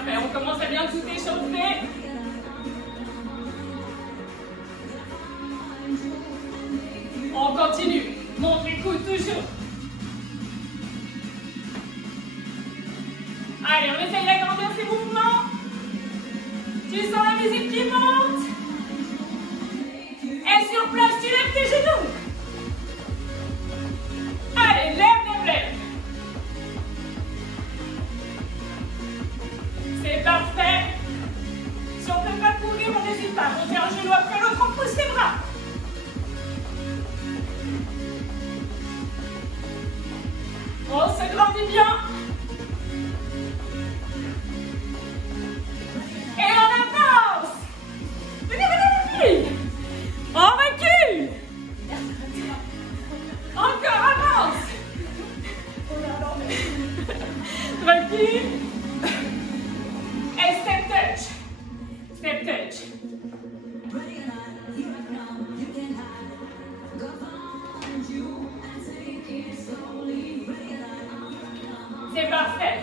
parfait. On commence à bien tout échauffer. On continue. Montre les coudes toujours. Allez, on essaye d'agrandir ces mouvements. Tu sens la musique qui monte. Et sur place, tu lèves tes genoux. Allez, lève, lève, lève. C'est parfait. Si on ne peut pas courir, on n'hésite pas. On tient un genou après l'autre, on pousse les bras. On se grandit bien. Et on avance. Venez, venez, venez. On recule. Encore, avance. Recule. Et step touch. Step touch. C'est parfait.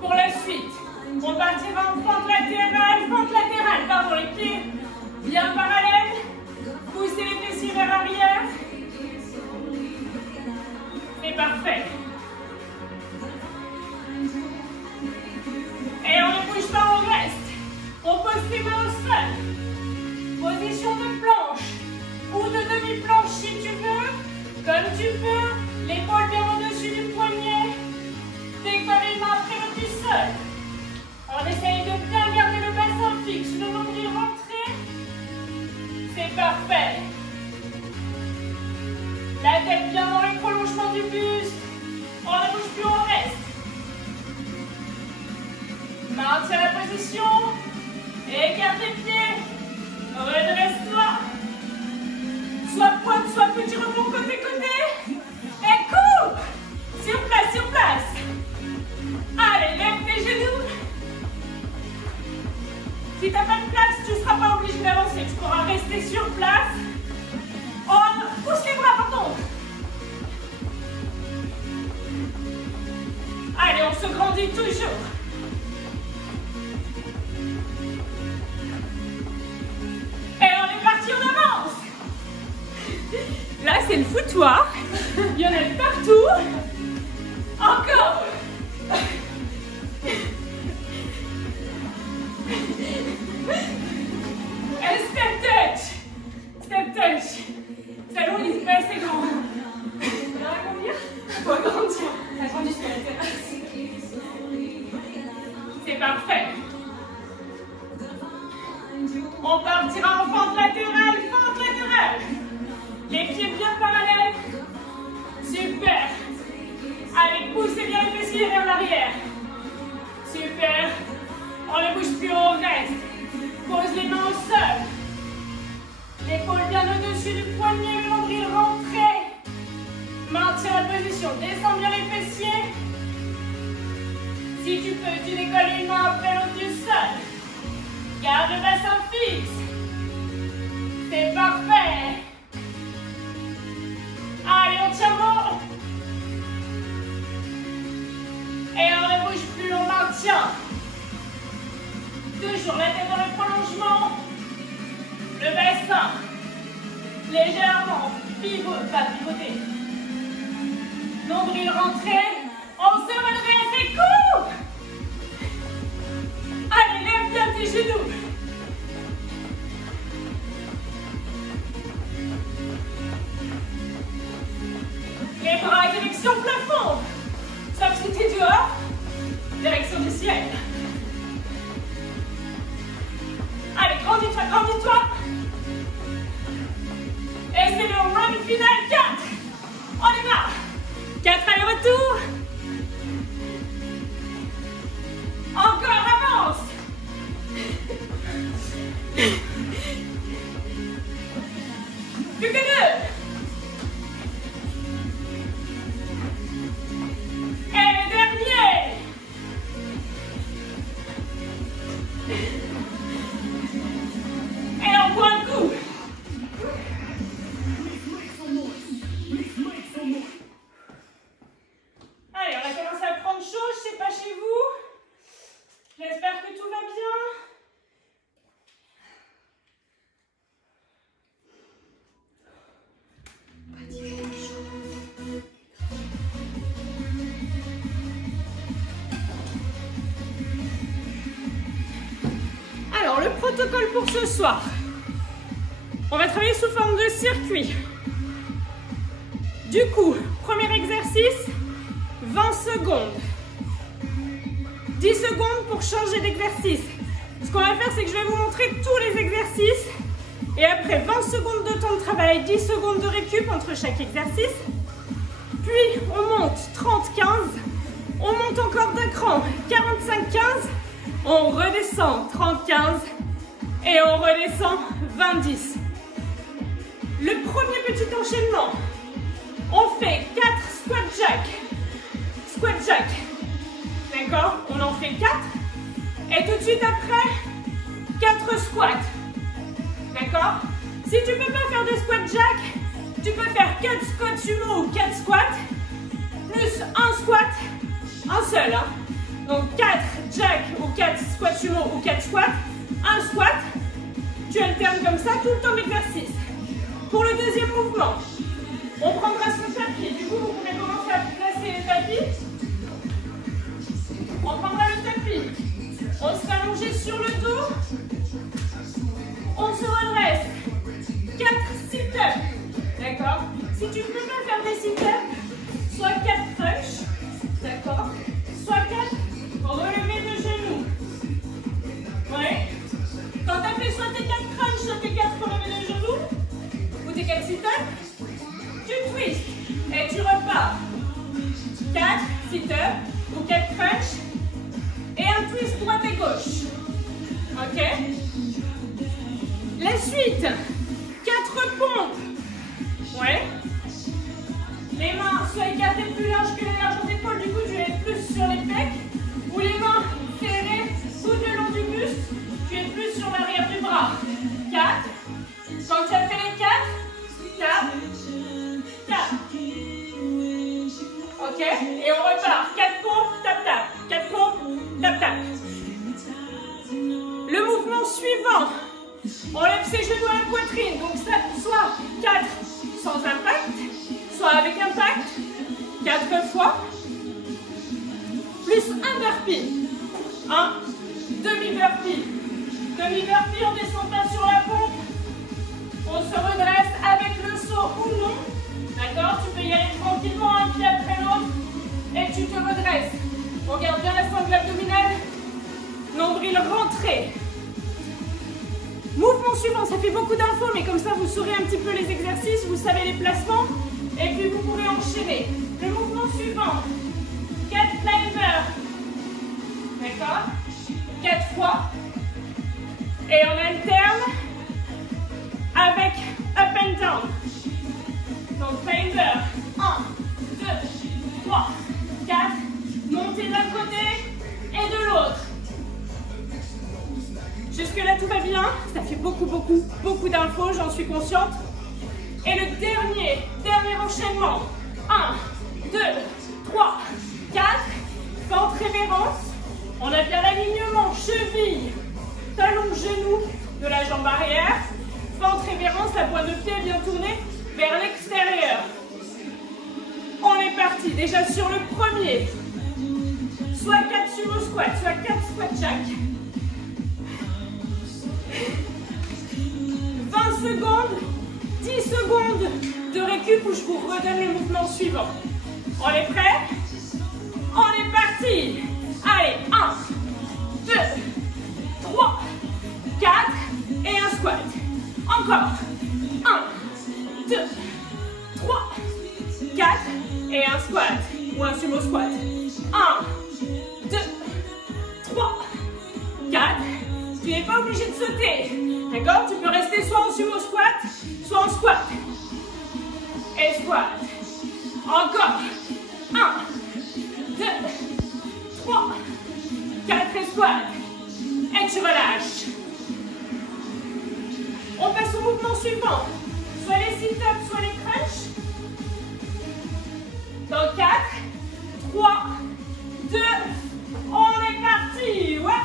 Pour la suite, on partira en fente latérale, pardon, les pieds bien parallèles. Poussez les fessiers vers l'arrière. C'est parfait. Et on ne bouge pas, on reste. On pose ses mains au sol. Position de planche ou de demi-planche si tu veux. Comme tu peux, l'épaule bien au-dessus du poignet. Décolle les mains après le du sol. On essaye de bien garder le bassin fixe, le nombril rentré. C'est parfait. La tête bien dans le prolongement du buste. On ne bouge plus, on reste. Maintiens la position. Écarte les pieds. Redresse-toi. Soit pointe, soit petit rebond côté-côté. Et coupe. Sur place, sur place. Allez, lève tes genoux. Si tu n'as pas de place, tu ne seras pas obligé d'avancer. Tu pourras rester sur place. On pousse les bras, pardon. Allez, on se grandit toujours. Et on est parti, on avance. Là, c'est le foutoir. Il y en a partout. Encore. Et step touch. Step touch. Salon, il n'est pas assez grand. Il va agrandir. Il faut agrandir. Agrandir sur la terrasse. C'est parfait. On partira en fente latérale, fente latérale. Les pieds bien parallèles. Super. Allez, poussez bien les fessiers vers l'arrière. Super. On ne bouge plus, on reste. Pose les mains au sol. L'épaule bien au-dessus du poignet, le nombril rentré. Maintiens la position, descends bien les fessiers. Si tu peux, tu décolles les mains après l'autre du sol. Garde le bassin fixe. C'est parfait. Allez, on tient bon. Et on ne bouge plus, on maintient. Toujours la tête dans le prolongement. Le bassin. Légèrement pivoter. Nombril rentré. On se redresse et coupe. Allez, lève bien tes genoux. Les bras, direction plafond. Sauf si tu es dehors, direction du ciel. Allez, grandis-toi, grandis-toi. Et c'est le run final 4. On y va. 4 allers-retour. Encore, avance. Plus que 2. Et le dernier. Et on boit un coup. Allez, on va commencer à prendre chaud, je sais pas chez vous. J'espère que tout va bien. Alors, le protocole pour ce soir. On va travailler sous forme de circuit. Du coup, premier exercice, 20 secondes. 10 secondes pour changer d'exercice. Ce qu'on va faire, c'est que je vais vous montrer tous les exercices. Et après 20 secondes de temps de travail, 10 secondes de récup entre chaque exercice. Puis, on monte 30-15. On monte encore d'un cran, 45-15. On redescend 30-15. Et on redescend 20-10. Le premier petit enchaînement. On fait 4 squat jack. Squat jack. D'accord? On en fait 4. Et tout de suite après, 4 squats. D'accord? Si tu ne peux pas faire de squat jack, tu peux faire 4 squats sumo ou 4 squats, plus un squat, un seul. Hein? Donc 4 jack ou 4 squats sumo ou 4 squats, un squat. Tu alternes comme ça tout le temps de l'exercice. Pour le deuxième mouvement, on prendra son tapis. Du coup, vous pouvez commencer à placer les tapis. On prendra le tapis. On se fait allonger sur le dos. On se redresse. 4 sit-ups. D'accord? Si tu ne peux pas faire des sit-ups, soit 4 crunch. D'accord? Soit 4 relevés de genoux. Ouais. Quand tu as fait soit tes 4 crunch, soit tes 4 relevés de genoux, ou tes 4 sit-ups, tu twists et tu repars. 4 sit-ups ou 4 crunch et un twist droite et gauche. Ok? La suite, 4 pompes. Ouais. Les mains soient écartées plus larges que les largeurs d'épaule, du coup tu es plus sur les pecs. Ou les mains serrées tout le long du buste, tu es plus sur l'arrière du bras. 4. Quand tu as fait les 4, tape, tape. Ok? Et on repart. 4 pompes, tap, tap. 4 pompes, tap, tap. Le mouvement suivant. On lève ses genoux à la poitrine. Donc ça, soit 4 sans impact, soit avec impact. 4 fois. Plus un burpee. Un demi-burpee. Demi-burpee, on descend pas sur la pompe. On se redresse avec le saut ou non. D'accord? Tu peux y aller tranquillement, un pied après l'autre. Et tu te redresses. On garde bien la sangle abdominale. Nombril rentré. Mouvement suivant, ça fait beaucoup d'infos, mais comme ça vous saurez un petit peu les exercices, vous savez les placements, et puis vous pouvez enchaîner. Le mouvement suivant, 4 climbers. D'accord? 4 fois. Et on alterne avec up and down. Donc climber, 1, 2, 3, 4. Montez d'un côté et de l'autre. Jusque-là, tout va bien. Ça fait beaucoup d'infos, j'en suis consciente. Et le dernier enchaînement. 1, 2, 3, 4. Fente révérence. On a bien l'alignement, cheville, talon, genou de la jambe arrière. Fente révérence, la pointe de pied est bien tournée vers l'extérieur. On est parti. Déjà sur le premier. Soit 4 sumo squats, soit 4 squat jack. 20 secondes, 10 secondes de récup où je vous redonne les mouvements suivants. On est prêt? On est parti. Allez, 1, 2, 3, 4 et un squat. Encore. 1, 2, 3, 4 et un squat ou un sumo squat. 1, 2, 3, 4. Tu n'es pas obligé de sauter. D'accord? Tu peux rester soit en sumo squat, soit en squat. Et squat. Encore. 1, 2, 3, 4 et squat. Et tu relâches. On passe au mouvement suivant. Soit les sit-ups, soit les crunchs. Dans 4, 3, 2, on est parti. Ouais.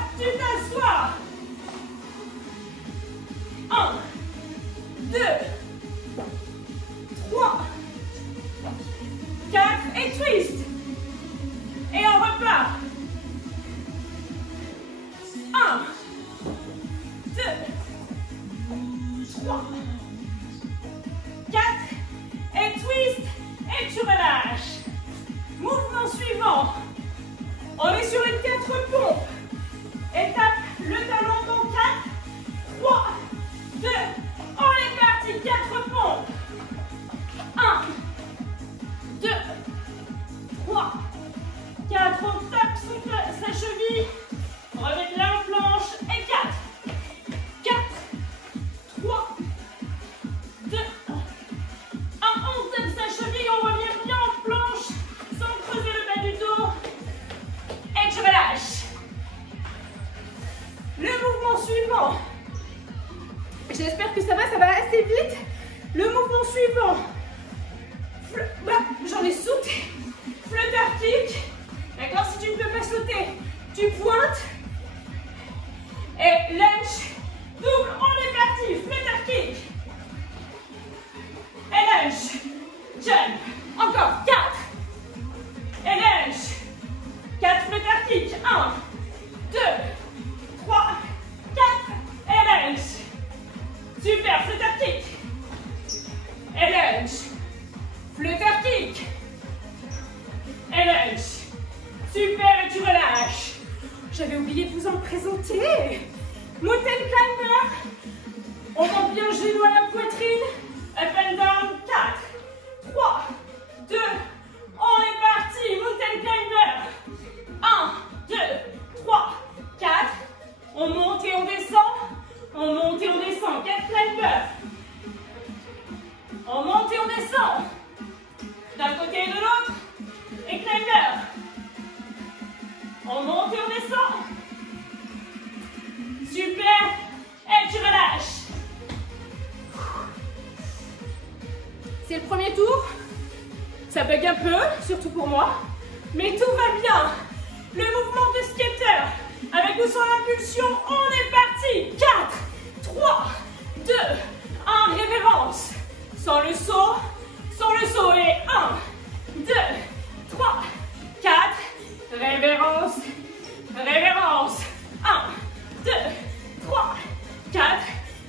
sa cheville. Remettez-la en planche. Et 4, 4, 3, 2, 1. On tape sa cheville, on revient bien en planche, sans creuser le bas du dos. Et je relâche. Le mouvement suivant. J'espère que ça va assez vite. Le mouvement suivant. J'en ai sauté. Flutter kick. D'accord, si tu ne peux pas sauter, tu pointes. Et lunge. Double, on est parti. Flutter kick. Et lunge. Jump. Encore 4. Et lunge. 4 flutter kick. 1, 2, 3, 4. Et lunge. Super, flutter kick. Et lunge. Flutter kick. Et lunge. Super, et tu relâches. J'avais oublié de vous en présenter. Mountain climber. On monte bien le genou à la poitrine. Up and down. 4, 3, 2. On est parti. Mountain climber. 1, 2, 3, 4. On monte et on descend. On monte et on descend. 4 climbers. On monte et on descend. D'un côté et de l'autre. Et climber. On monte et on descend. Super. Et tu relâches. C'est le premier tour. Ça bug un peu, surtout pour moi. Mais tout va bien. Le mouvement de skater. Avec ou sans l'impulsion, on est parti. 4, 3, 2, 1. Révérence. Sans le saut. Et 1, 2, 3, 4. Révérence. Révérence. 1, 2, 3, 4.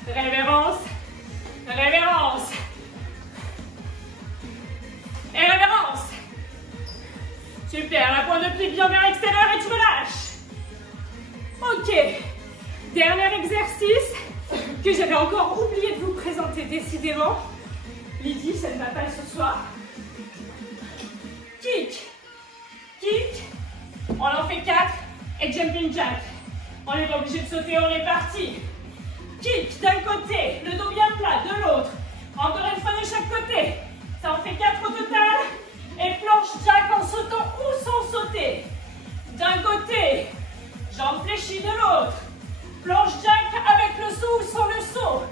Révérence. Révérence. Et révérence. Super. La pointe de pied bien vers l'extérieur et tu relâches. Ok. Dernier exercice que j'avais encore oublié de vous présenter décidément. Lydie, ça ne va pas ce soir. Kick. Kick. On en fait 4 et jumping jack. On n'est pas obligé de sauter, on est parti. Kick d'un côté, le dos bien plat, de l'autre. Encore une fois de chaque côté. Ça en fait 4 au total. Et planche jack en sautant ou sans sauter. D'un côté, jambes fléchies de l'autre. Planche jack avec le saut ou sans le saut.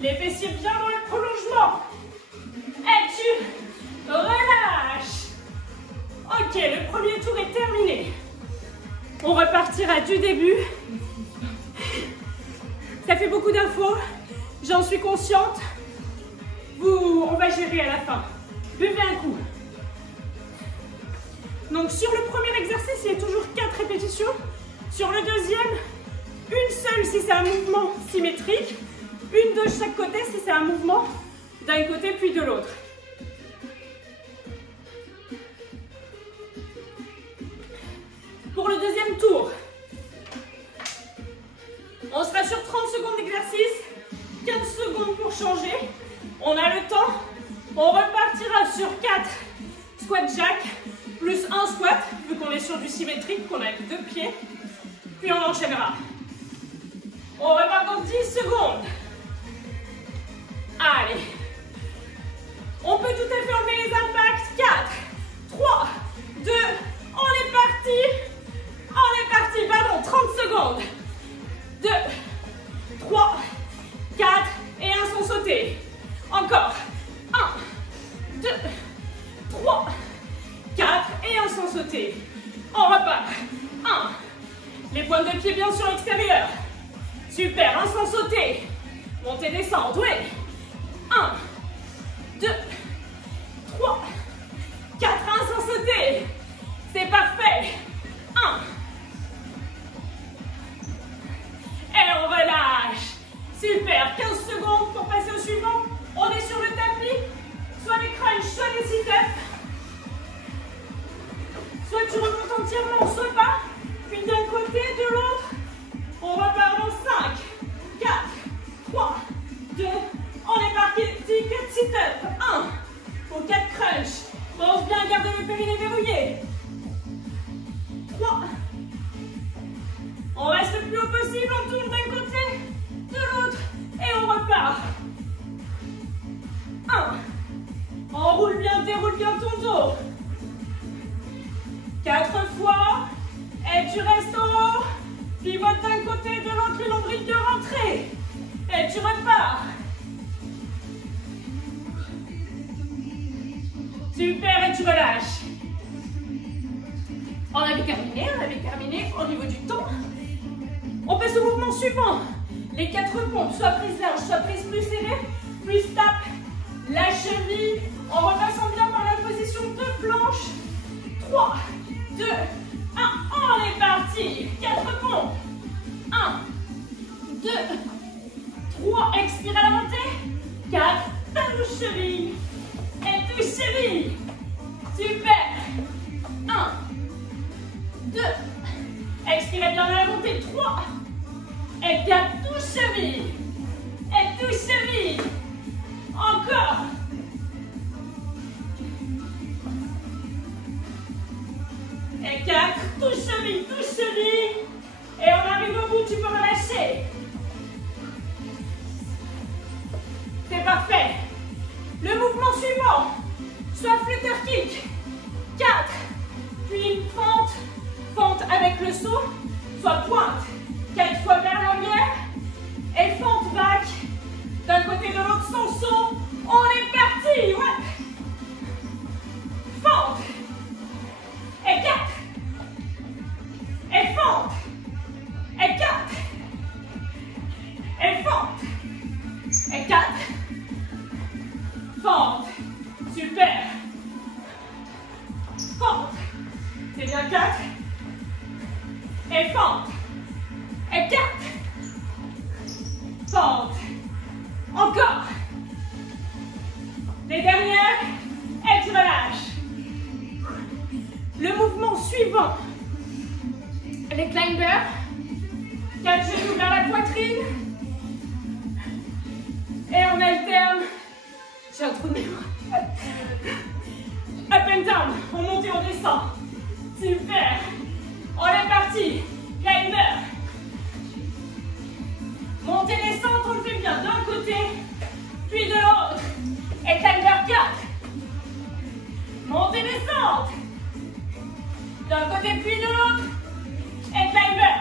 Les fessiers bien dans le prolongement. Et tu relâches. Ok, le premier tour est terminé. On repartira du début. Ça fait beaucoup d'infos. J'en suis consciente. On va gérer à la fin. Buvez un coup. Donc sur le premier exercice, il y a toujours 4 répétitions. Sur le deuxième, une seule si c'est un mouvement symétrique. Une de chaque côté si c'est un mouvement d'un côté puis de l'autre. Pour le deuxième tour, on sera sur 30 secondes d'exercice, 15 secondes pour changer. On a le temps. On repartira sur 4 squat jack, plus un squat, vu qu'on est sur du symétrique, qu'on a 2 pieds. Puis on enchaînera. On repart dans 10 secondes. Allez. On peut tout à fait enlever les impacts. 4, 3, 2, on est parti. On est parti, pardon, 30 secondes. 2, 3, 4 et 1 sans sauter. Encore. 1, 2, 3, 4 et 1 sans sauter. On repart. 1. Les pointes de pied bien sur l'extérieur. Super, 1 sans sauter. Montez, descendre, oui. 1, 2, 3, 4, 1 sans sauter. C'est parfait. 1. Et on relâche. Super, 15 secondes pour passer au suivant. On est sur le tapis. Soit des crunchs, soit des sit-ups. Soit tu remontes entièrement, soit pas. Puis d'un côté, de l'autre. On repart dans 5, 4, 3, 2. On est parti. 4 sit-ups. 1 pour 4 crunchs. Pense bien, gardez le périnée verrouillé. 3, 4 fois. Et tu restes en haut. Pivote d'un côté, de l'autre, le nombril de rentrée. Et tu repars. Super, et tu relâches. On avait terminé au niveau du temps. On passe au mouvement suivant. Les 4 pompes, soit prise large, soit prise plus serrée, puis tape la cheville en repassant bien par la position de planche. 3, 2, 1, on est parti. 4 pompes. 1, 2, 3, expire à la montée. 4, touche cheville. Et touche cheville. Super. 1, 2, expirez bien à la montée. 3, et 4, touche cheville. Et touche cheville. Encore. Et 4, touche cheville, touche cheville. Et on arrive au bout, tu peux relâcher. C'est parfait. Le mouvement suivant, soit flutter kick. 4, puis fente, fente avec le saut, soit pointe. 4 fois vers l'arrière. Et fente back. D'un côté de l'autre sans saut. On est parti. Ouais. Fente. Et 4. Et fente. Et 4. Et fente. Et 4. Fente. Super. Fente. C'est bien 4. Et fente. Et 4. Fente. Encore. Les dernières. Et tu relâches. Le mouvement suivant. Les climbers. 4 genoux vers la poitrine. Et on alterne. J'ai un trou de mémoire. Up and down. On monte et on descend. Super. On est parti. Climber. Montée, descente, on le fait bien d'un côté, puis de l'autre. Et climber 4. Montée, descente. D'un côté, puis de l'autre. Et climber.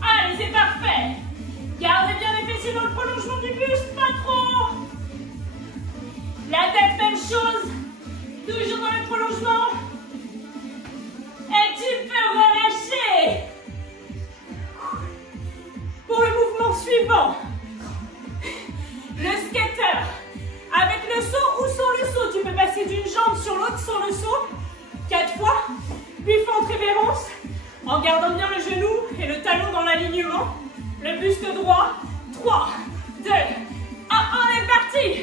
Allez, c'est parfait. Gardez bien les fessiers dans le prolongement du buste, pas trop. La tête, même chose. Toujours dans le prolongement. Et tu peux relâcher. Pour le mouvement suivant, le skater, avec le saut ou sans le saut, tu peux passer d'une jambe sur l'autre sans le saut, 4 fois, puis fente révérence, en gardant bien le genou et le talon dans l'alignement, le buste droit, 3, 2, 1, on est parti.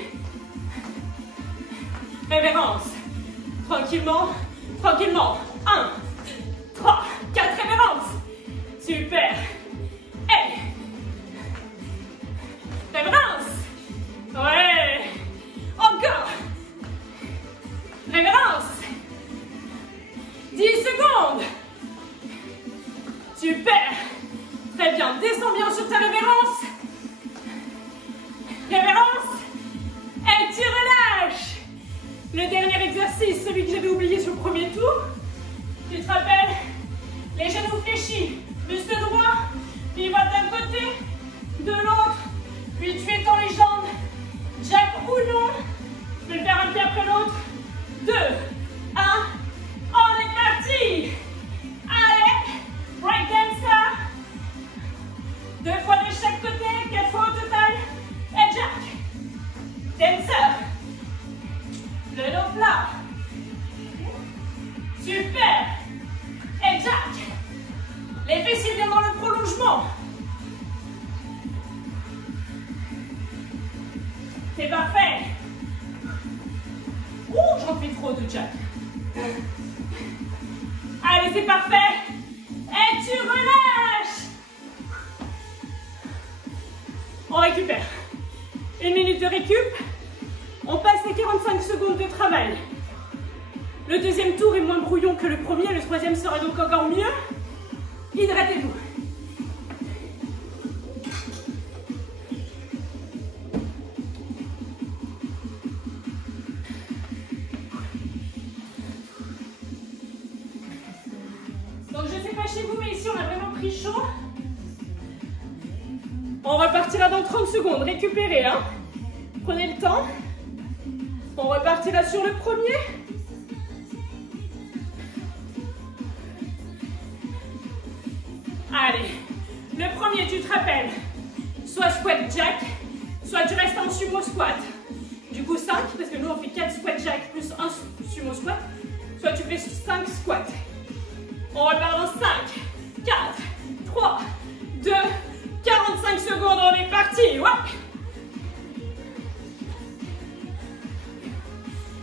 Révérence, tranquillement, tranquillement, 1, 3, 4 révérences, super, et révérence. Ouais. Encore. Révérence. 10 secondes. Super. Très bien. Descends bien sur ta révérence. Révérence. Et tu relâches. Le dernier exercice, celui que j'avais oublié sur le premier tour. Tu te rappelles? Les genoux fléchis. Buste droit. Pivot d'un côté, de l'autre. Puis tu étends les jambes, jack ou non. Tu peux le faire un pied après l'autre. 2, 1, on est parti. Allez, break dancer. 2 fois de chaque côté, 4 fois au total. Et jack. Dancer. Le dos plat. Super. Et jack. Les fessiers bien dans le prolongement. C'est parfait. Ouh, j'en fais trop de jack. Allez, c'est parfait. Et tu relâches. On récupère. 1 minute de récup. On passe les 45 secondes de travail. Le deuxième tour est moins brouillon que le premier. Le troisième sera donc encore mieux. Hydratez-vous. Donc je ne sais pas chez vous, mais ici on a vraiment pris chaud. On repartira dans 30 secondes. Récupérez, hein. Prenez le temps. On repartira sur le premier. Allez, le premier, tu te rappelles, soit squat jack, soit tu restes en sumo squat. Du coup 5, parce que nous on fait 4 squat jack plus 1 sumo squat, soit tu fais 5 squats. On repart dans 5, 4, 3, 2, 45 secondes, on est parti. Ouais.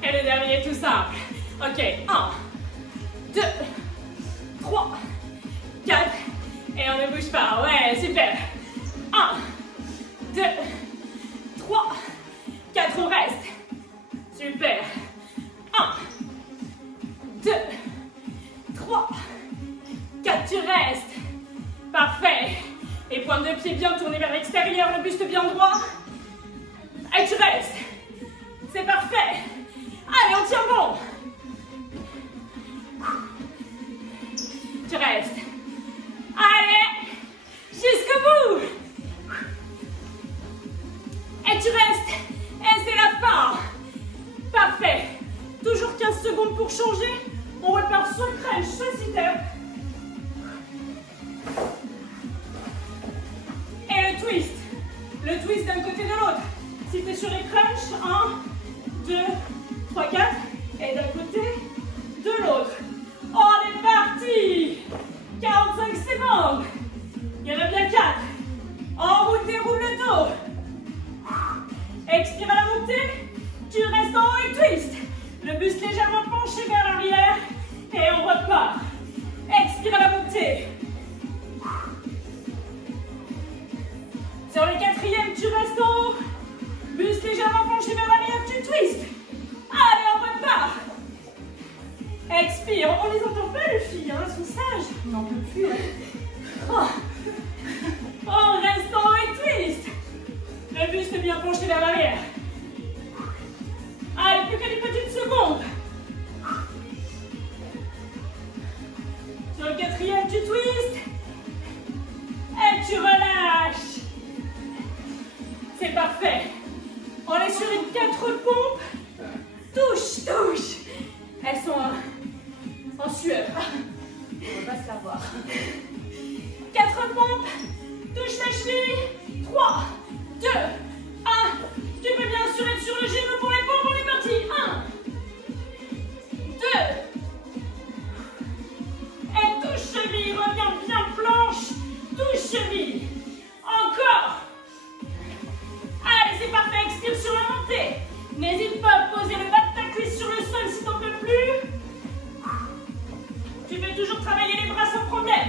Et le dernier, tout simple. Ok, 1, 2, 3, 4, et on ne bouge pas. Ouais, super. 1, 2, 3, 4, on reste. Super. 1, 2, 3, 4, tu restes. Parfait. Et pointe de pied bien tournée vers l'extérieur, le buste bien droit. Et tu restes. C'est parfait. Allez, on tient bon. Tu restes. Allez, jusqu'au bout. Et tu restes. Et c'est la fin. Parfait. Toujours 15 secondes pour changer. On repart soit crunch, soit sit-up. Et le twist. Le twist d'un côté de l'autre. Si tu es sur les crunchs, 1, 2, 3, 4. Et d'un côté de l'autre. On est parti. 45 secondes. Il y en a bien 4. En route, déroule le dos. Expire à la montée. Tu restes en haut et twist. Le buste légèrement penché vers l'arrière. Et on repart. Expire à la montée. Sur le quatrième, tu restes en haut. Buste légèrement penché vers l'arrière, tu twistes. Allez, on repart. Expire. On les entend pas, les filles, hein, elles sont sages. On n'en peut plus. Oh. On reste en haut et twist. Le buste bien penché vers l'arrière. Allez, plus qu'une petite seconde. Sur le quatrième, tu twistes. Et tu relâches. C'est parfait. On est sur une 4 pompes. Touche, touche. Elles sont en sueur. On va pas se la voir. 4 pompes. Touche la cheville. 3, 2, 1. Tu peux bien sûr être sur le genou pour les pompes. On est parti. 1, 2. Et touche cheville. Reviens bien planche. Touche cheville. Encore. Allez, c'est parfait. Expire sur la montée. N'hésite pas à poser le bas de ta cuisse sur le sol si t'en peux plus. Tu peux toujours travailler les bras sans problème.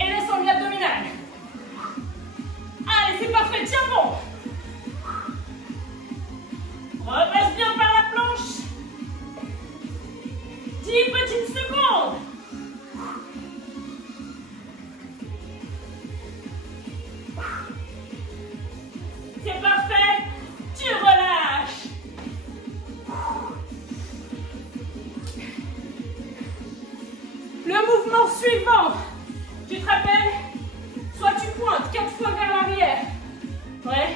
Et laisse en abdominale. Allez, c'est parfait. Tiens bon. Repasse bien par la planche. 10 petites secondes. C'est parfait. Tu relâches. Le mouvement suivant. Tu te rappelles? Soit tu pointes 4 fois vers l'arrière. Ouais.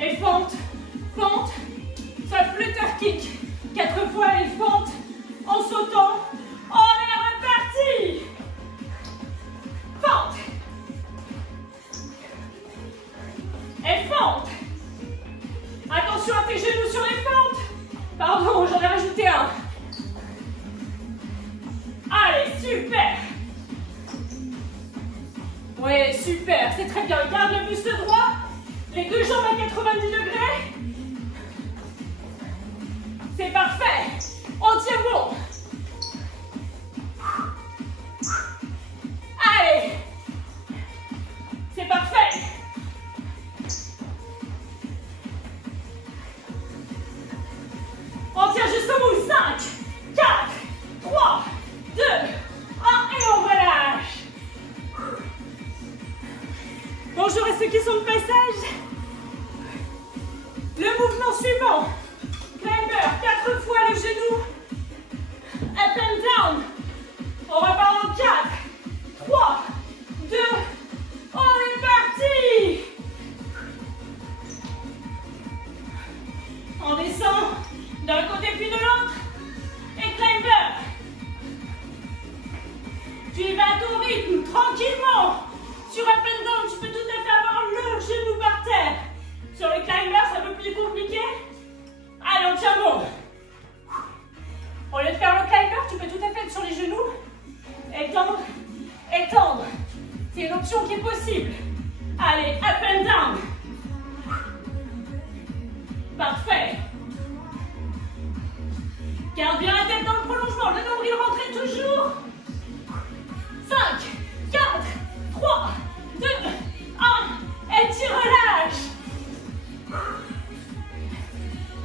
Et fente. Fente. Soit flutter kick. 4 fois et fente. En sautant. On est reparti. Fente. Et fente. Attention à tes genoux sur les fentes. Pardon, j'en ai rajouté un. Allez, super. Ouais, super, c'est très bien. Garde le buste droit. Les deux jambes à 90 degrés. C'est parfait. On tient bon. Allez. C'est parfait. On tient jusqu'au bout. 5, 4, 3, 2, 1 et on relâche. Bonjour à ceux qui sont de passage. Le mouvement suivant. Climber, 4 fois le genou tranquillement. Sur up and down, tu peux tout à fait avoir le genou par terre. Sur les climbers, c'est un peu plus compliqué. Allez, on tient bon. Au lieu de faire le climber, tu peux tout à fait être sur les genoux. Étendre, étendre. C'est une option qui est possible. Allez, up and down. Parfait. Garde bien la tête dans le prolongement. Le nombril rentré toujours. 5, 4, 3, 2, 1. Et tu relâches.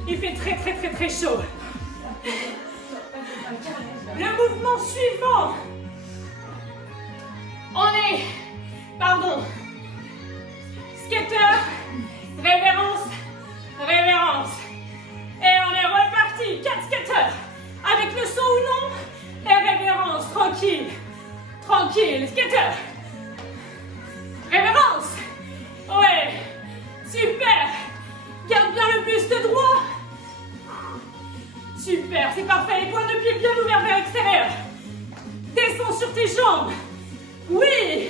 Il fait très chaud. Le mouvement suivant. On est, skater, révérence, révérence. Et on est reparti, 4 skaters. Avec le saut ou non, et révérence, tranquille, tranquille, skater. Révérence, ouais, super. Garde bien le buste droit. Super, c'est parfait, les pointes de pied bien ouverts vers l'extérieur. Descends sur tes jambes. Oui.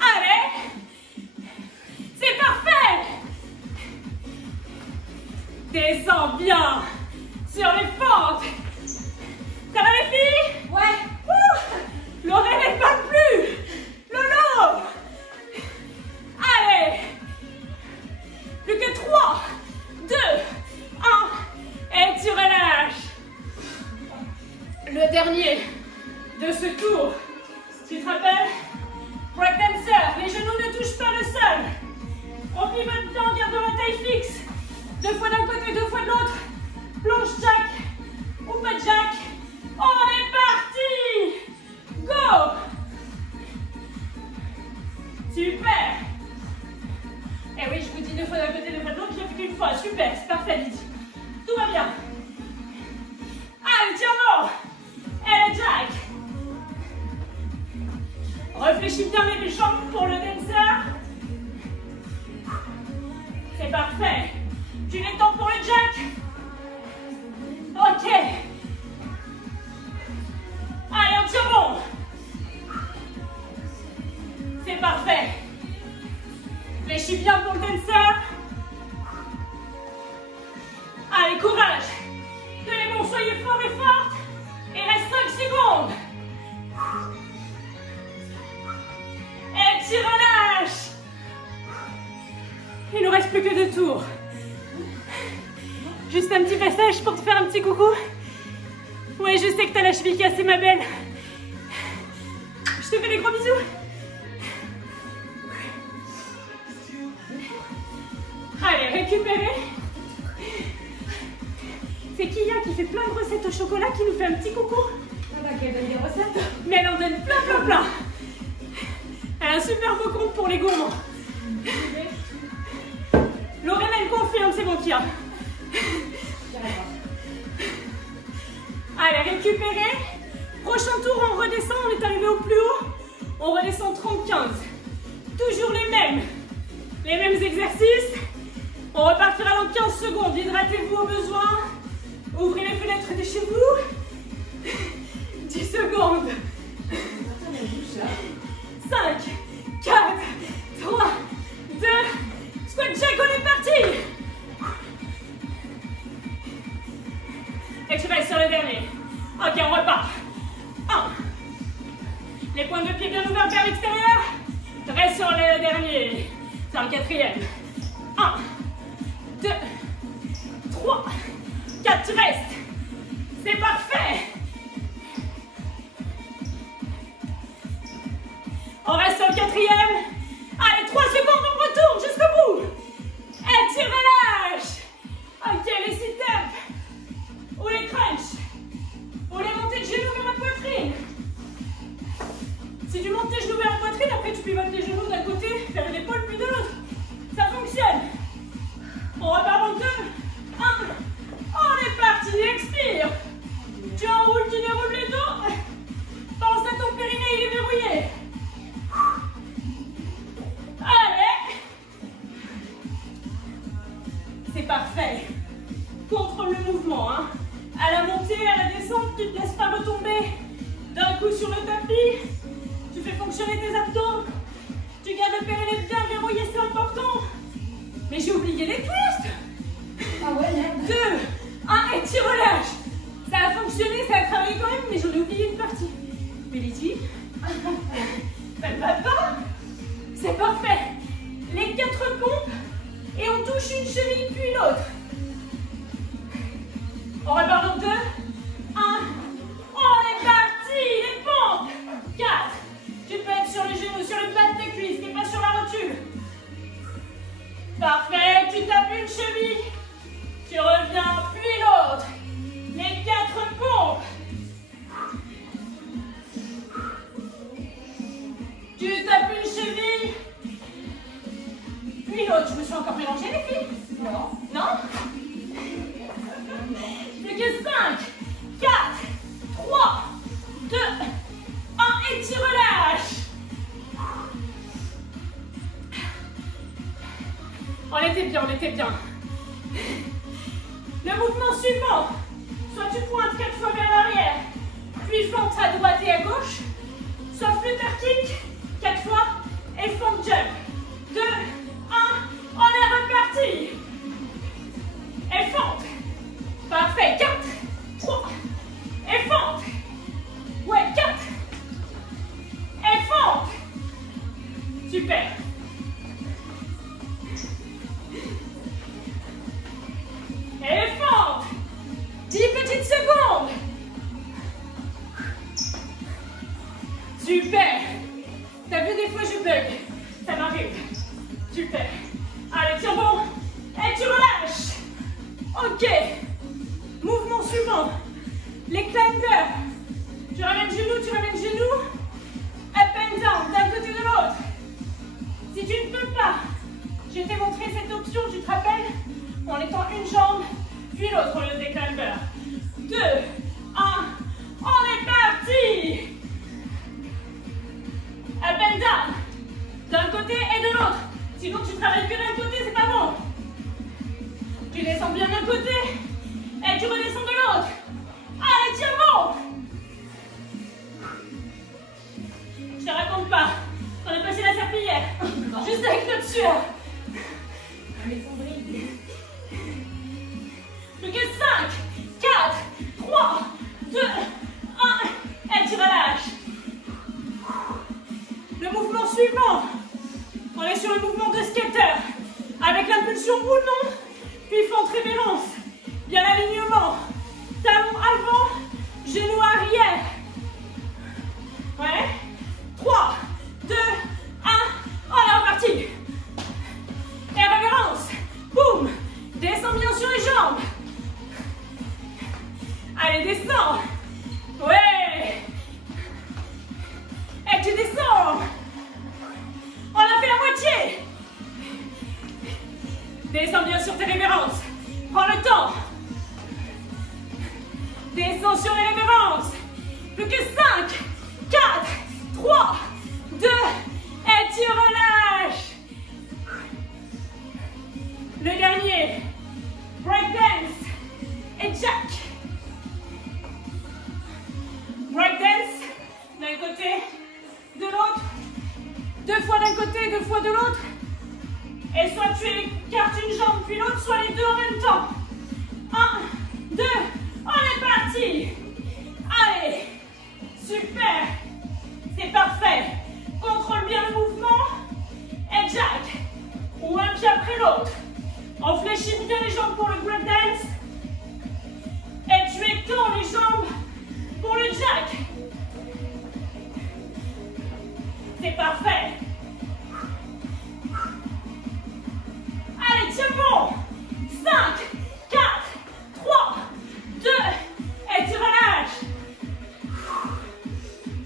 Allez. C'est parfait. Descends bien sur les fentes. Ça va les filles? Ouais. Ouh. L'oreille n'est pas plus. Lolo. Allez. Plus que 3, 2, 1. Et tu relâches. Le dernier de ce tour. Tu te rappelles? Breakdancer, les genoux ne touchent pas le sol. On pivote bien en gardant la taille fixe. 2 fois d'un côté, 2 fois de l'autre. Plonge jack ou pas de jack. On est parti. Go. Super. Et oui, je vous dis 2 fois d'un côté, 2 fois de l'autre. Je l'ai fait qu'une fois. Super, c'est parfait, Lydie. Tout va bien. Allez, tiens bon. Et le jack. Réfléchis bien les jambes pour le dancer. C'est parfait. Tu l'étends pour le jack. Ok. Allez, on tient bon. C'est parfait. Réfléchis bien pour le dancer. Allez, courage. Tenez bon, soyez forts et fortes. Il reste 5 secondes. Et tu relâches. Il nous reste plus que 2 tours. Juste un petit passage pour te faire un petit coucou. Ouais, je sais que t'as la cheville cassée, ma belle. Je te fais des gros bisous. Allez, récupérez. C'est Kia qui fait plein de recettes au chocolat qui nous fait un petit coucou. Elle donne des recettes. Mais elle en donne plein. Elle a un super beau compte pour les gourmands. Lorraine, elle confirme, c'est bon Kia. Allez, récupérez. Prochain tour, on redescend, on est arrivé au plus haut. On redescend 30-15. Toujours les mêmes exercices. On repartira dans 15 secondes. Hydratez-vous au besoin. Ouvrez les fenêtres de chez vous. 10 secondes. 5, 4, 3, 2, squat jack, on est parti. Et tu restes sur le dernier. Ok, on repart. 1. Les pointes de pied bien ouvertes vers l'extérieur. Reste sur le dernier. Sur le 4e. 1, 2, 3, 4, tu restes. C'est parfait. On reste sur le 4e. Allez, 3 secondes, on retourne jusqu'au bout. Et tu relâches. Ok, les sit-ups. Ou les crunchs. Ou les montées de genoux vers la poitrine. Si tu montes tes genoux vers la poitrine, après tu pivotes tes genoux d'un côté vers l'épaule puis de l'autre. Ça fonctionne. On repart en 2, 1. On est parti, expire. Tu enroules, tu déroules les dos. Pense à ton périnée, il est verrouillé. Allez. C'est parfait. Contrôle le mouvement. Hein. À la montée, à la descente, tu ne te laisses pas retomber. D'un coup sur le tapis, tu fais fonctionner tes abdos. Tu gardes le périnée bien verrouillé, c'est important. Mais j'ai oublié les twists. Ah ouais, merde. 2, 1 et tu relâches. Ça a fonctionné, ça a travaillé quand même, mais j'en ai oublié une partie. Melody, ça ne va pas. C'est parfait. Les 4 pompes et on touche une cheville puis l'autre. On repart dans 2, 1. On est parti. Les pompes. 4. Tu peux être sur le genou, sur le bas de tes cuisses, mais pas sur la rotule. Parfait. Tu tapes une cheville. Tu reviens, puis l'autre. Les 4 pompes. Tu tapes une cheville. Puis l'autre. Je me suis encore mélangée, les filles? Non. Non? Plus que 5, 4, 3, 2, 1 et tu relâches. On était bien, on était bien. Le mouvement suivant. Soit tu pointes 4 fois vers l'arrière, puis fente à droite et à gauche. Soit flutter kick, 4 fois, et fente jump. 2, 1, on est reparti. Et fente. Parfait, 4, 3, et fente. Ouais, 4. Et fente. Super. Et fente. 10 petites secondes. Super. T'as vu, des fois je bug. Ça m'arrive. Super. Allez, tiens bon. Et tu relâches. Ok. Mouvement suivant. Les climbers. Tu ramènes genou, tu ramènes genou. Up and down, d'un côté de l'autre. Si tu ne peux pas, je t'ai montré cette option, tu te rappelles, en étant une jambe, puis l'autre au lieu des climbers. 2, 1, on est parti. Up and down, d'un côté et de l'autre. Sinon tu travailles que d'un côté, c'est pas bon. Tu descends bien d'un côté et tu redescends de l'autre. Allez, tiens bon. Je te raconte pas. On a passé la serpillière. Juste avec notre sueur. Plus que 5, 4, 3, 2, 1. Et tu relâches. Le mouvement suivant. On est sur le mouvement de skater. Avec l'impulsion roulement, puis fente révérence. Bien l'alignement. Talon avant, genou arrière. Ouais. 3, 2, 1. On est reparti. Et révérence. Boum. Descends bien sur les jambes. Allez, descends. Ouais. Et tu descends. On a fait la moitié. Descends bien sur tes révérences. Prends le temps. Descends sur les révérences. Plus que 5, 4, 3, 2, et tu relâches. Le dernier. Breakdance et jack. Breakdance, d'un côté, de l'autre. 2 fois d'un côté, 2 fois de l'autre. Et soit tu écartes une jambe puis l'autre, soit les deux en même temps. 1, 2, on est parti. Allez, super. C'est parfait. Contrôle bien le mouvement. Et jack. Ou un pied après l'autre. On fléchit bien les jambes pour le breakdance. Et tu étends les jambes pour le jack. C'est parfait. Allez, tiens bon. 5, 4, 3, 2, et tu relâches.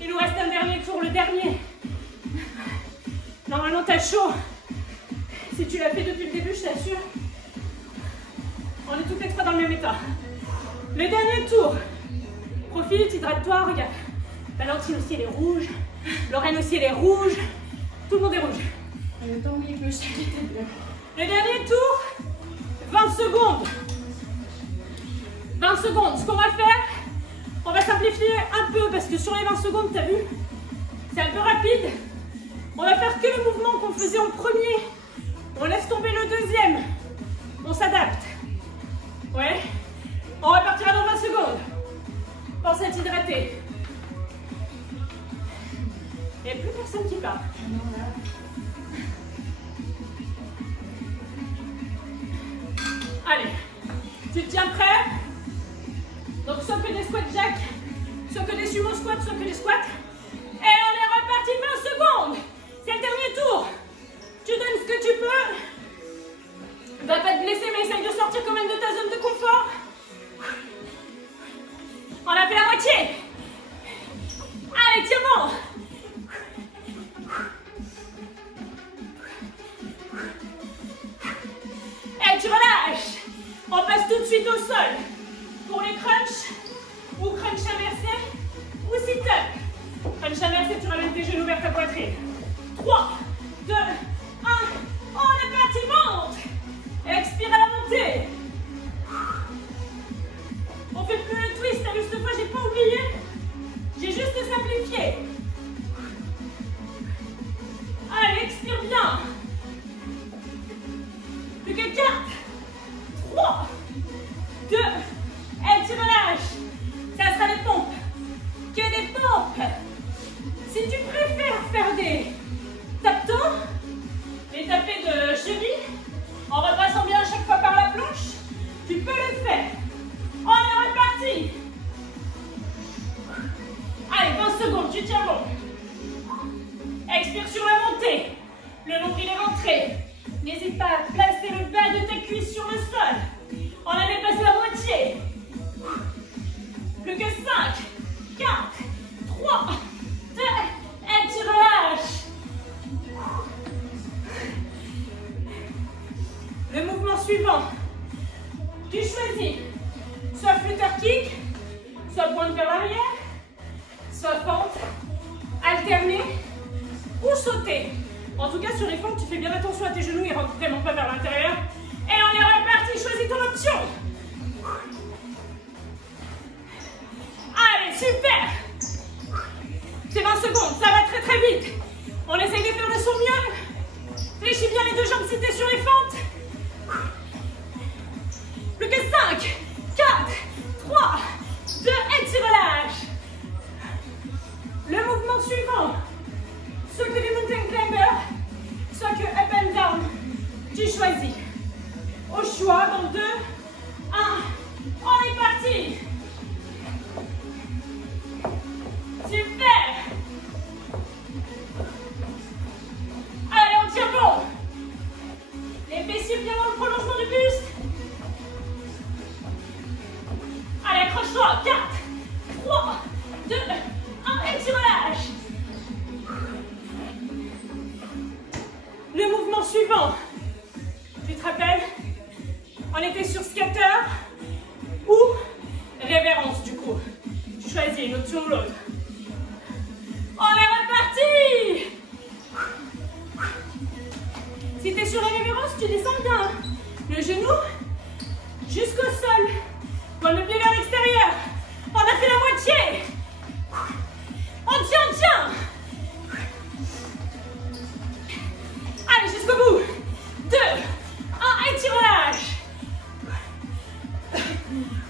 Il nous reste un dernier tour, le dernier. Normalement, t'as chaud. Si tu l'as fait depuis le début, je t'assure, on est toutes les trois dans le même état. Le dernier tour. Profite, hydrate-toi, regarde. Valentine aussi, elle est rouge. Lorraine aussi, elle est rouge. Tout le monde est rouge. Le temps il pleut, le dernier tour, 20 secondes. 20 secondes. Ce qu'on va faire, On va simplifier un peu parce que sur les 20 secondes, t'as vu, c'est un peu rapide. On va faire que le mouvement qu'on faisait en premier. On laisse tomber le deuxième. On s'adapte. Ouais. On repartira dans 20 secondes. Pensez à t'hydrater. Il n'y a plus personne qui parle. Allez. Tu te tiens prêt? Donc soit que des squats jack, soit que des sumo squats, soit que des squats. Et on est reparti 20 secondes. C'est le dernier tour. Tu donnes ce que tu peux. Va pas te blesser, mais essaye de sortir quand même de ta zone de confort. On a fait la moitié. Allez, tiens bon. Et tu relâches. On passe tout de suite au sol. Pour les crunchs, ou crunch inversé, ou sit-up. Crunch inversé, tu ramènes tes genoux vers ta poitrine. 3, 2, 1. On est parti, monte. Expire à la montée. On fait plus le twist, t'as vu cette fois, j'ai pas oublié. J'ai juste simplifié. Allez, expire bien. Plus que 4, 3, 2, et tu relâches. Ça sera des pompes. Que des pompes. Si tu préfères faire des tap-temps, les tapés de cheville, en repassant bien à chaque fois par la planche, tu peux le faire. On est reparti. Allez, 20 secondes, tu tiens bon. Expire sur la montée. Le nombril est rentré. N'hésite pas à placer le bas de tes cuisses sur le sol. On a dépassé la moitié. Plus que 5, 4, 3, 2, et tu relâches. Le mouvement suivant. Tu choisis soit flutter kick, soit pointe vers l'arrière, soit fente, alterner ou sauter. En tout cas, sur les fentes, tu fais bien attention à tes genoux, ils rentrent vraiment pas vers l'intérieur. Et on est reparti, choisis ton option. Allez, super. C'est 20 secondes, ça va très très vite. On essaye de faire de son mieux. Fléchis bien les deux jambes si t'es sur les fentes. Plus que 5, 4, 3, 2, et tu relâches. Le mouvement suivant. Soit que des mountain climbers, soit que up and down. Tu choisis. Au choix, dans 2, 1, on est parti. Super. Allez, on tient bon. Les fessiers bien dans le prolongement du buste. Allez, accroche-toi. 4, 3, 2, 1, et tu relâches. Le mouvement suivant. Tu te rappelles? On était sur scatter ou révérence du coup. Tu choisis une option ou l'autre. On est reparti. Si tu es sur la révérence, tu descends bien. Le genou jusqu'au sol. Pointe le pied vers l'extérieur. On a fait la moitié. On tient, on tient. Allez, jusqu'au bout. 2, 1, et tu relâches.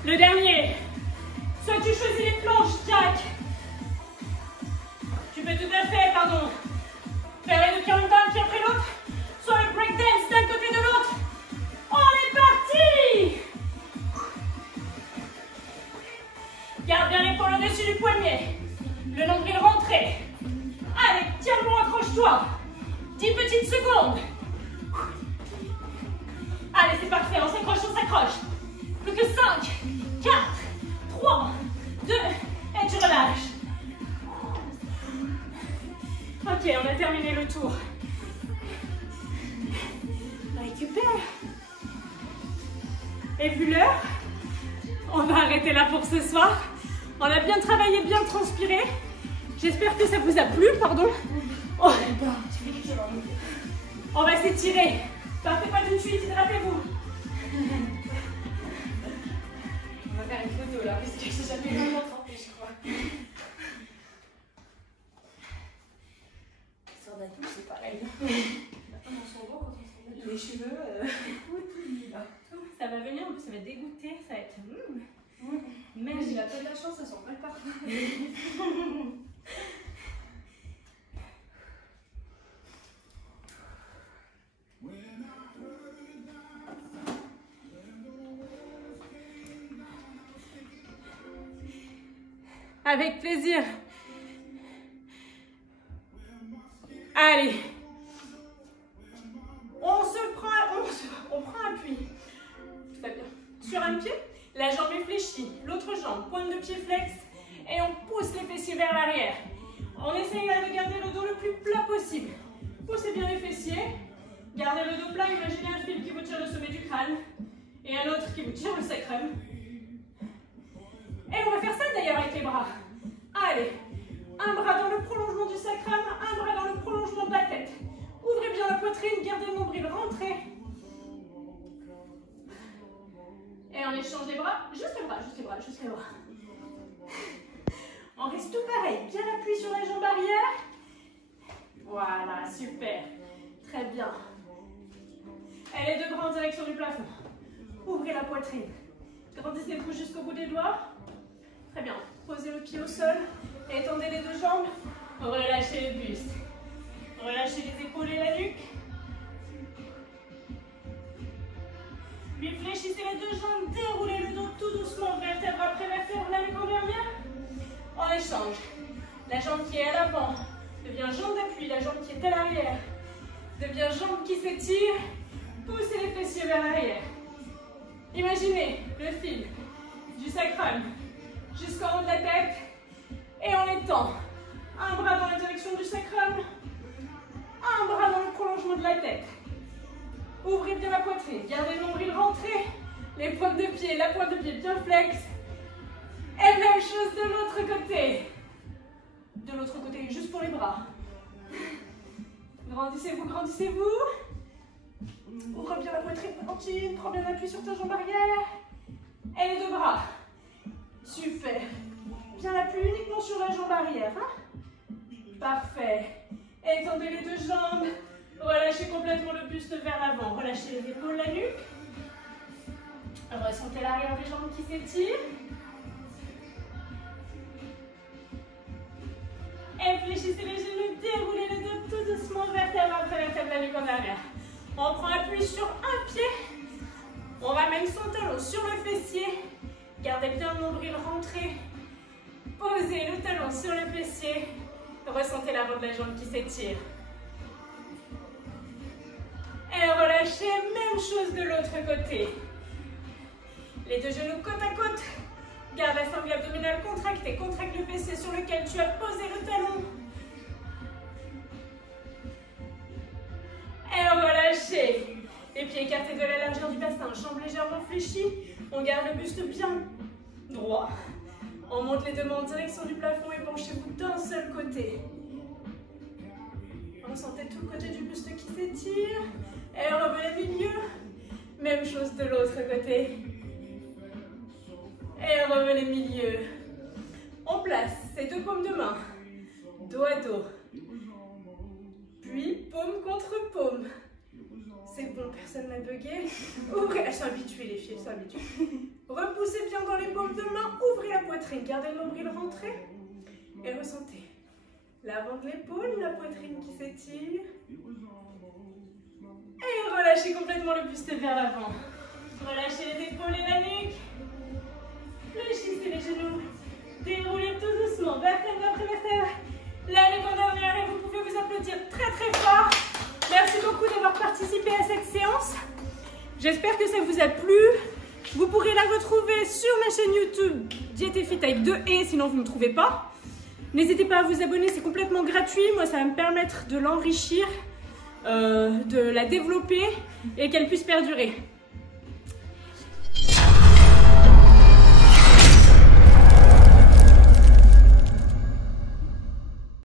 Le dernier. Soit tu choisis les planches, jack. Tu peux tout à fait, faire les deux pieds en même temps, un pied après l'autre. Soit le breakdance d'un côté de l'autre. On est parti. Garde bien l'épaule au-dessus du poignet. Le nombril rentré. Allez, tiens bon, accroche-toi. 10 petites secondes. Allez, c'est parfait, on s'accroche, on s'accroche. Plus que 5, 4, 3, 2, et tu relâches. Ok, on a terminé le tour. Récupère. Et vu l'heure, on va arrêter là pour ce soir. On a bien travaillé, bien transpiré. J'espère que ça vous a plu, pardon. Oh. On va s'étirer. Partez pas tout de suite, hydratez-vous. On va faire une photo. couteau là, parce que j'ai jamais vraiment trempé, je crois. Sur d'un coup, c'est pareil. On s'en va quand on s'en va. Les cheveux, ça va venir, en plus ça va dégoûter, ça va être... Mais il a pas de la chance, ça sent pas le parfum. Avec plaisir. Allez. On prend appui. Très bien. Sur un pied, la jambe est fléchie. L'autre jambe, pointe de pied flex. Et on pousse les fessiers vers l'arrière. On essaye de garder le dos le plus plat possible. Poussez bien les fessiers. Gardez le dos plat. Imaginez un fil qui vous tire le sommet du crâne. Et un autre qui vous tire le sacrum. Et on va faire ça d'ailleurs avec les bras. Allez, un bras dans le prolongement du sacrum, un bras dans le prolongement de la tête. Ouvrez bien la poitrine, gardez le nombril rentré. Et on échange les bras, juste les bras, juste les bras, juste les bras. On reste tout pareil, bien appuyé sur la jambe arrière. Voilà, super. Très bien. Et les deux bras en direction du plafond. Ouvrez la poitrine. Grandissez-vous jusqu'au bout des doigts. Très bien. Posez le pied au sol. Étendez les deux jambes. Relâchez le buste. Relâchez les épaules et la nuque. Puis fléchissez les deux jambes. Déroulez le dos tout doucement. Vertèbre après vertèbre. La nuque en dernière. On échange. La jambe qui est à l'avant devient jambe d'appui. La jambe qui est à l'arrière devient jambe qui s'étire. Poussez les fessiers vers l'arrière. Imaginez le fil du sacrum jusqu'en haut de la tête et on étend. Un bras dans la direction du sacrum, un bras dans le prolongement de la tête. Ouvrez bien la poitrine, gardez le nombril rentré, les pointes de pied, la pointe de pied bien flex. Et même chose de l'autre côté. De l'autre côté, juste pour les bras. Grandissez-vous, grandissez-vous. Ouvre bien la poitrine, tranquille, prends bien appui sur ta jambe arrière. Et les deux bras. Super. Bien l'appui uniquement sur la jambe arrière. Hein? Parfait. Étendez les deux jambes. Relâchez complètement le buste vers l'avant. Relâchez les épaules, la nuque. Ressentez l'arrière des jambes qui s'étirent. Et fléchissez les genoux, déroulez le dos tout doucement, vertèbre après vertèbre, la nuque en arrière. On prend appui sur un pied. On ramène son talon sur le fessier. Gardez bien le nombril rentré. Posez le talon sur le fessier. Ressentez l'avant de la jambe qui s'étire. Et relâchez, même chose de l'autre côté. Les deux genoux côte à côte. Garde la sangle abdominale contractée. Contracte le fessier sur lequel tu as posé le talon. Et relâchez. Les pieds écartés de la largeur du bassin. Jambes légèrement fléchies. On garde le buste bien droit. On monte les deux mains en direction du plafond et penchez-vous d'un seul côté. Ressentez tout le côté du buste qui s'étire. Et revenez milieu. Même chose de l'autre côté. Et revenez milieu. On place ces deux paumes de main, dos à dos. Puis paume contre paume. C'est bon, personne n'a bugué. Ouvrez, elles sont habituées les filles, elles sont habituées. Repoussez bien dans les paumes de main, ouvrez la poitrine, gardez le nombril rentré. Et ressentez l'avant de l'épaule, la poitrine qui s'étire. Et relâchez complètement le buste vers l'avant. Relâchez les épaules et la nuque. Fléchissez les genoux. Déroulez tout doucement, vertèbre après vertèbre. La nuque en dernière et vous pouvez vous applaudir très très fort. Merci beaucoup d'avoir participé à cette séance. J'espère que ça vous a plu. Vous pourrez la retrouver sur ma chaîne YouTube Diète et Fit avec 2 E, sinon vous ne me trouvez pas. N'hésitez pas à vous abonner, c'est complètement gratuit. Moi, ça va me permettre de l'enrichir, de la développer et qu'elle puisse perdurer.